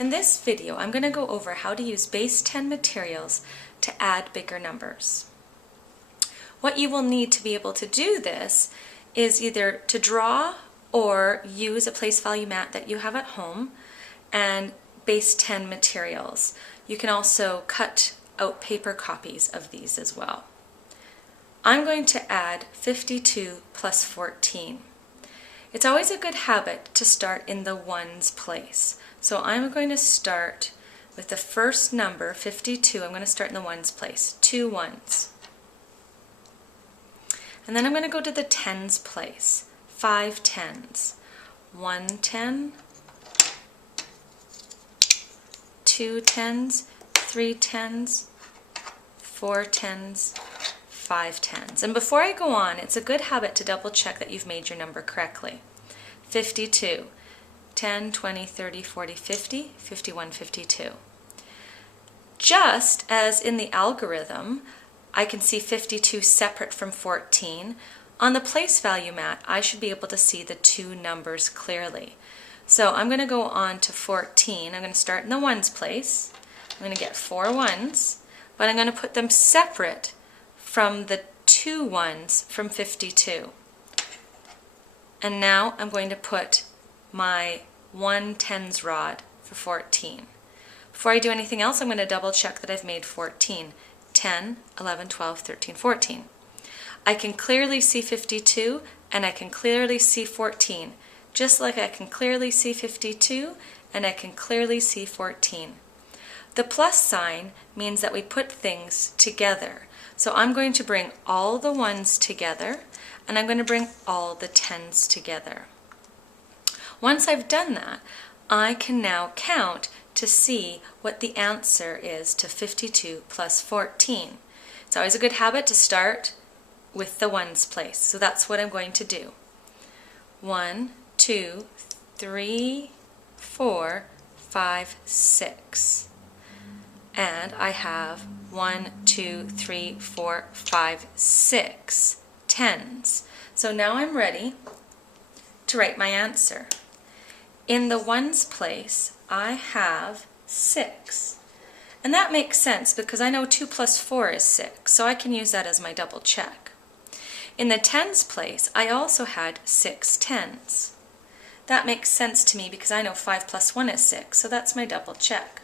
In this video, I'm going to go over how to use base 10 materials to add bigger numbers. What you will need to be able to do this is either to draw or use a place value mat that you have at home and base 10 materials. You can also cut out paper copies of these as well. I'm going to add 52 plus 14. It's always a good habit to start in the ones place. So I'm going to start with the first number, 52. I'm going to start in the ones place, 2 ones. And then I'm going to go to the tens place, 5 tens, 1 10, 2 tens, 3 tens, 4 tens, 5 tens. And before I go on, it's a good habit to double check that you've made your number correctly. 52, 10, 20, 30, 40, 50, 51, 52. Just as in the algorithm, I can see 52 separate from 14, on the place value mat, I should be able to see the two numbers clearly. So I'm going to go on to 14. I'm going to start in the ones place. I'm going to get 4 ones, but I'm going to put them separate from the 2 ones from 52. And now I'm going to put my 1 tens rod for 14. Before I do anything else, I'm going to double check that I've made 14. 10, 11, 12, 13, 14. I can clearly see 52 and I can clearly see 14, just like I can clearly see 52 and I can clearly see 14. The plus sign means that we put things together. So I'm going to bring all the ones together and I'm going to bring all the tens together. Once I've done that, I can now count to see what the answer is to 52 plus 14. It's always a good habit to start with the ones place. So that's what I'm going to do. 1, 2, 3, 4, 5, 6. And I have 1, 2, 3, 4, 5, 6 tens. So now I'm ready to write my answer. In the ones place, I have 6. And that makes sense because I know 2 plus 4 is 6, so I can use that as my double check. In the tens place, I also had 6 tens. That makes sense to me because I know 5 plus 1 is 6, so that's my double check.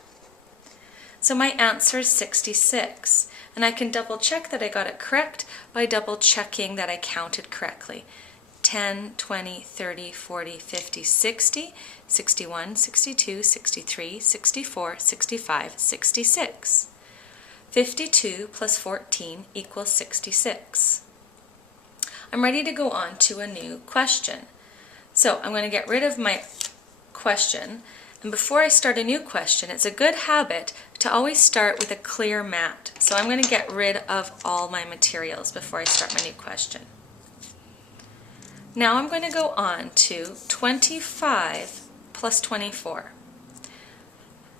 So my answer is 66, and I can double check that I got it correct by double checking that I counted correctly. 10, 20, 30, 40, 50, 60, 61, 62, 63, 64, 65, 66. 52 plus 14 equals 66. I'm ready to go on to a new question. So I'm going to get rid of my question, and before I start a new question, it's a good habit to always start with a clear mat. So I'm going to get rid of all my materials before I start my new question. Now I'm going to go on to 25 plus 24.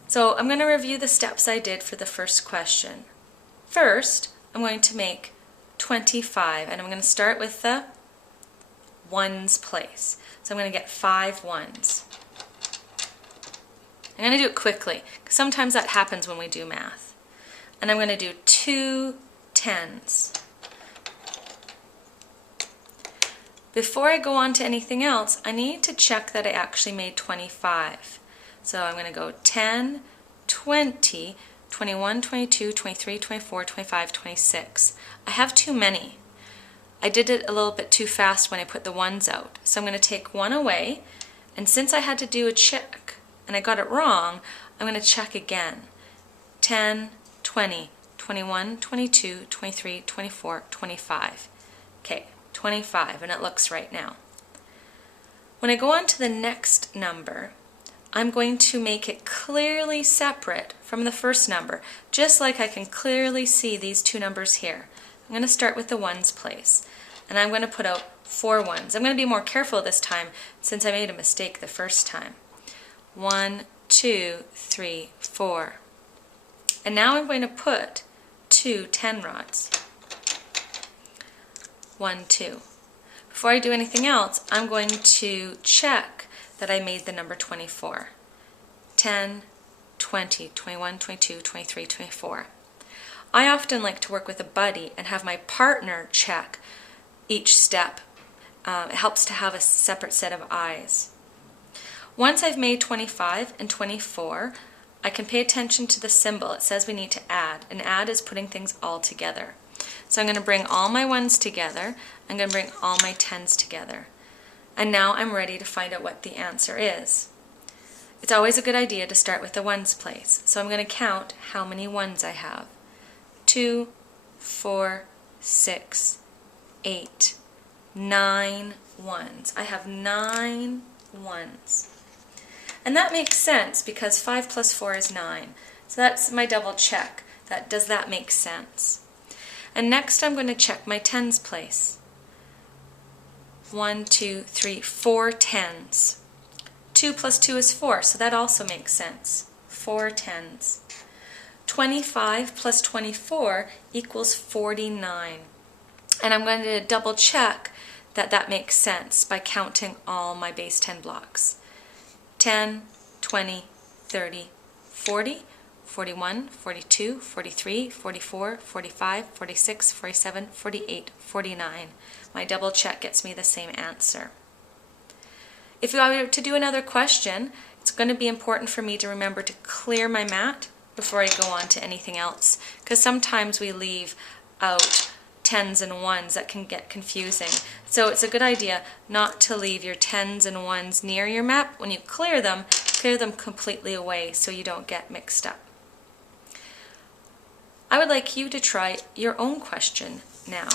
So I'm going to review the steps I did for the first question. First, I'm going to make 25, and I'm going to start with the ones place. So I'm going to get 5 ones. I'm going to do it quickly, because sometimes that happens when we do math. And I'm going to do 2 tens. Before I go on to anything else, I need to check that I actually made 25. So I'm going to go 10, 20, 21, 22, 23, 24, 25, 26. I have too many. I did it a little bit too fast when I put the ones out. So I'm going to take 1 away, and since I had to do a check and I got it wrong, I'm going to check again. 10, 20, 21, 22, 23, 24, 25. Okay. 25, and it looks right now. When I go on to the next number, I'm going to make it clearly separate from the first number, just like I can clearly see these two numbers here. I'm going to start with the ones place, and I'm going to put out 4 ones. I'm going to be more careful this time since I made a mistake the first time. 1, 2, 3, 4. And now I'm going to put 2 10 rods. 1, 2. Before I do anything else, I'm going to check that I made the number 24. 10, 20, 21, 22, 23, 24. I often like to work with a buddy and have my partner check each step. It helps to have a separate set of eyes. Once I've made 25 and 24, I can pay attention to the symbol. It says we need to add, and add is putting things all together. So I'm going to bring all my ones together. I'm going to bring all my tens together. And now I'm ready to find out what the answer is. It's always a good idea to start with the ones place. So I'm going to count how many ones I have. 2, 4, 6, 8, 9 ones. I have 9 ones. And that makes sense because 5 plus 4 is 9. So that's my double check. Does that make sense? And next I'm going to check my tens place. 1, 2, 3, 4 tens. 2 plus 2 is 4, so that also makes sense. 4 tens. 25 plus 24 equals 49. And I'm going to double check that that makes sense by counting all my base 10 blocks. 10, 20, 30, 40, 41, 42, 43, 44, 45, 46, 47, 48, 49. My double check gets me the same answer. If I were to do another question, it's going to be important for me to remember to clear my mat before I go on to anything else, because sometimes we leave out tens and ones that can get confusing. So it's a good idea not to leave your tens and ones near your map. When you clear them completely away so you don't get mixed up. I would like you to try your own question now.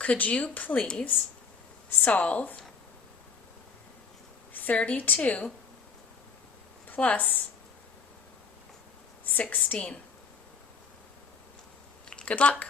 Could you please solve 32 plus 16? Good luck.